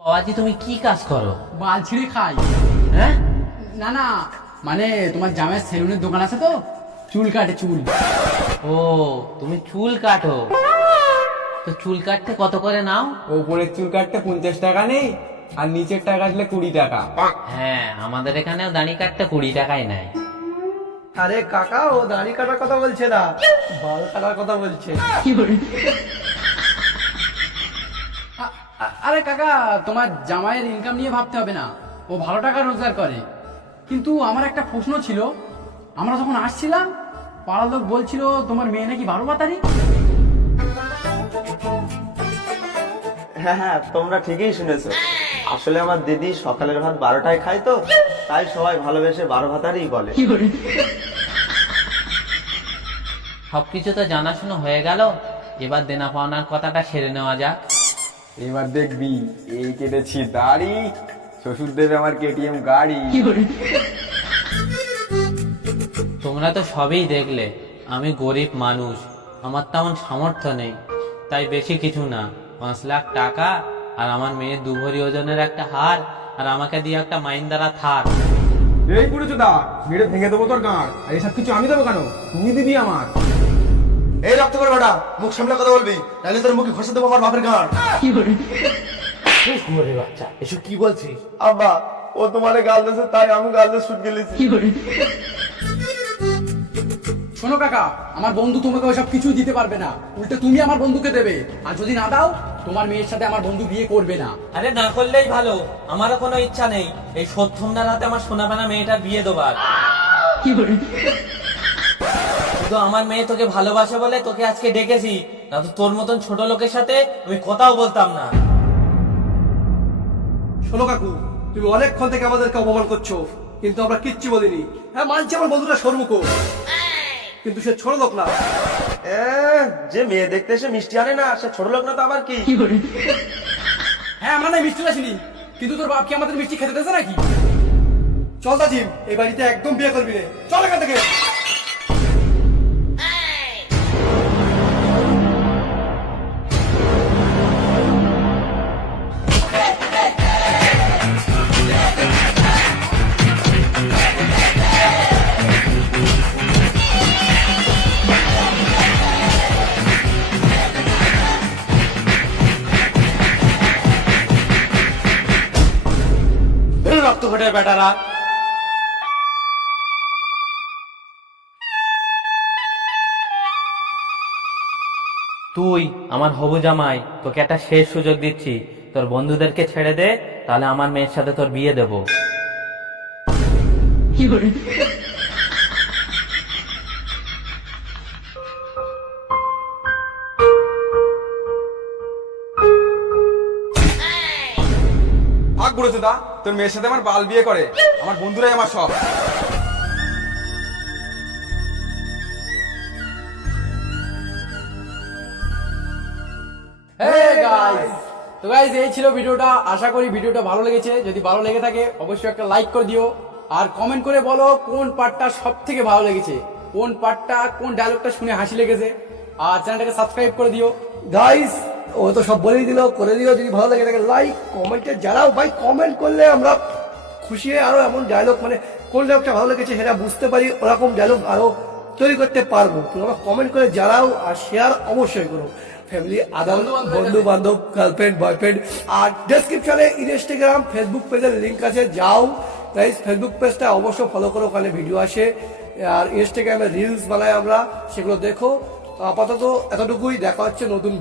বাবাজি তুমি কি কাজ করো? বাল ছিঁড়ে খাই। হ্যাঁ? না না, মানে তোমার জামাইয়ের সেলুনের দোকান আছে তো, চুল কাটে চুল। ও তুমি চুল কাটো, তো চুল কাটতে কত করে নাও? ওপরের চুল কাটতে 50 টাকা নেই, আর নিচের টাকা কাটলে 20 টাকা। হ্যাঁ আমাদের এখানেও দাড়ি কাটতে 20 টাকাই নেয়। আরে কাকা, ও দাড়ি কাটার কথা বলছে না, বাল কাটার কথা বলছে। আরে কাকা, তোমার জামাইয়ের ইনকাম নিয়ে ভাবতে হবে না, ও ভালো টাকা রোজগার করে। কিন্তু আমার একটা প্রশ্ন ছিল, আমরা যখন আসছিলাম পাড়ার লোক বলছিল তোমার মেয়ে নাকি 12 বাতারি। হ্যাঁ হ্যাঁ, তোমরা ঠিকই শুনেছো। আসলে আমার দিদি সকালের ভাত 12টায় খায়, তো তাই সবাই ভালোবেসে 12 ভাতারই বলে। সবকিছু তো জানাশোনা হয়ে গেল, এবার দেনা পাওনার কথাটা সেরে নেওয়া যাক। এবার দেখবি, এই কেটেছি দাড়ি, শ্বশুর দেবে আমার কেটিএম গাড়ি। তোমরা তো সবই দেখলে, আমি গরিব মানুষ, আমার তেমন সামর্থ্য নেই, তাই বেশি কিছু না, 5 লাখ টাকা আর আমার মেয়ের 2 ভরি ওজনের একটা হার, আর আমাকে দিয়ে একটা মাইন্দারা থার। এই পুরুষ দা, মেরে ভেঙে দেবো তোর গাঁড়। আর এসব কিছু আমি দেবো কেন? তুই দিবি আমার। এই রক্ত করে বেটা, মুখ সামলে কথা বলবি, তাহলে তোর মুখে ঘষে দেবো আমার বাপের গাঁড়। বাচ্চা এসব কি বলছিস? আব্বা, ও তোমারে গাল দিয়েছে, তাই আমি গাল দিয়ে শুট গেলেছি। শোনো কাকা, আমার বন্ধু তোমাকে ওইসব কিছুই দিতে পারবে না, উল্টে তুমি আমার বন্ধুকে দেবে। আর যদি না দাও, তোমার মেয়ের সাথে আমার বন্ধু বিয়ে করবে না। আরে না করলেই ভালো, আমারও কোনো ইচ্ছা নেই এই সত্যমদার হাতে আমার সোনাপানা মেয়েটার বিয়ে দেবার। শুধু আমার মেয়ে তোকে ভালোবাসে বলে তোকে আজকে ডেকেছি, না তো তোর মতন ছোট লোকের সাথে আমি কথাও বলতাম না। শোনো কাকু, তুমি অনেকক্ষণ থেকে আমাদেরকে অপমান করছো, কিন্তু আমরা কিচ্ছু বলিনি। হ্যাঁ মানছি, আমার বন্ধুটা সর্মুখ, কিন্তু সে ছোট লোক না। যে মেয়ে দেখতে এসে মিষ্টি আনে না, সে ছোট লোক না তো আবার কি? হ্যাঁ আমরা না মিষ্টি আসিনি, কিন্তু তোর বাপ কি আমাদের মিষ্টি খেতে দেছে নাকি? চল দাজিম, এই বাড়িতে একদম বিয়ে করবি না, চল এখান থেকে। রক্ত ঘটের বেটারা, তুই আমার হবু জামাই, তোকে একটা শেষ সুযোগ দিচ্ছি, তোর বন্ধুদেরকে ছেড়ে দে, তাহলে আমার মেয়ের সাথে তোর বিয়ে দেবো। ভাগ বুড়েছে দা, তোর মেয়ের সাথে আমার বাল বিয়ে করে, আমার বন্ধুরাই আমার সব। Hey guys! তো গাইজ এই ছিল ভিডিওটা, আশা করি ভিডিওটা ভালো লেগেছে। যদি ভালো লেগে থাকে অবশ্যই একটা লাইক করে দিও, আর কমেন্ট করে বলো কোন পার্টটা সব থেকে ভালো লেগেছে, কোন পার্টটা, কোন ডায়লগটা শুনে হাসি লেগেছে, আর চ্যানেলটাকে সাবস্ক্রাইব করে দিও। গাইস, ও তো সব বলেই দিল, করে দিও। যদি ভালো লাগে থাকে লাইক কমেন্টে জানাও ভাই, কমেন্ট করলে আমরা খুশি হয়ে আরো এমন ডায়লগ, মানে কোন ডায়লগটা ভালো লেগেছে সেটা বুঝতে পারি, ওরকম ডায়লগ আরো তৈরি করতে পারবো। তোমরা কমেন্ট করে জানাও, আর শেয়ার অবশ্যই করো ফ্যামিলি, আদার বন্ধু বান্ধব, গার্লফ্রেন্ড বয়ফ্রেন্ড। আর ডেসক্রিপশনে ইনস্টাগ্রাম ফেসবুক পেজের লিঙ্ক আছে, যাও গাইস, ফেসবুক পেজটা অবশ্যই ফলো করো, ওখানে ভিডিও আসে, আর ইনস্টাগ্রামে রিলস বানাই আমরা, সেগুলো দেখো। আপাতত এতটুকুই, দেখা হচ্ছে নতুন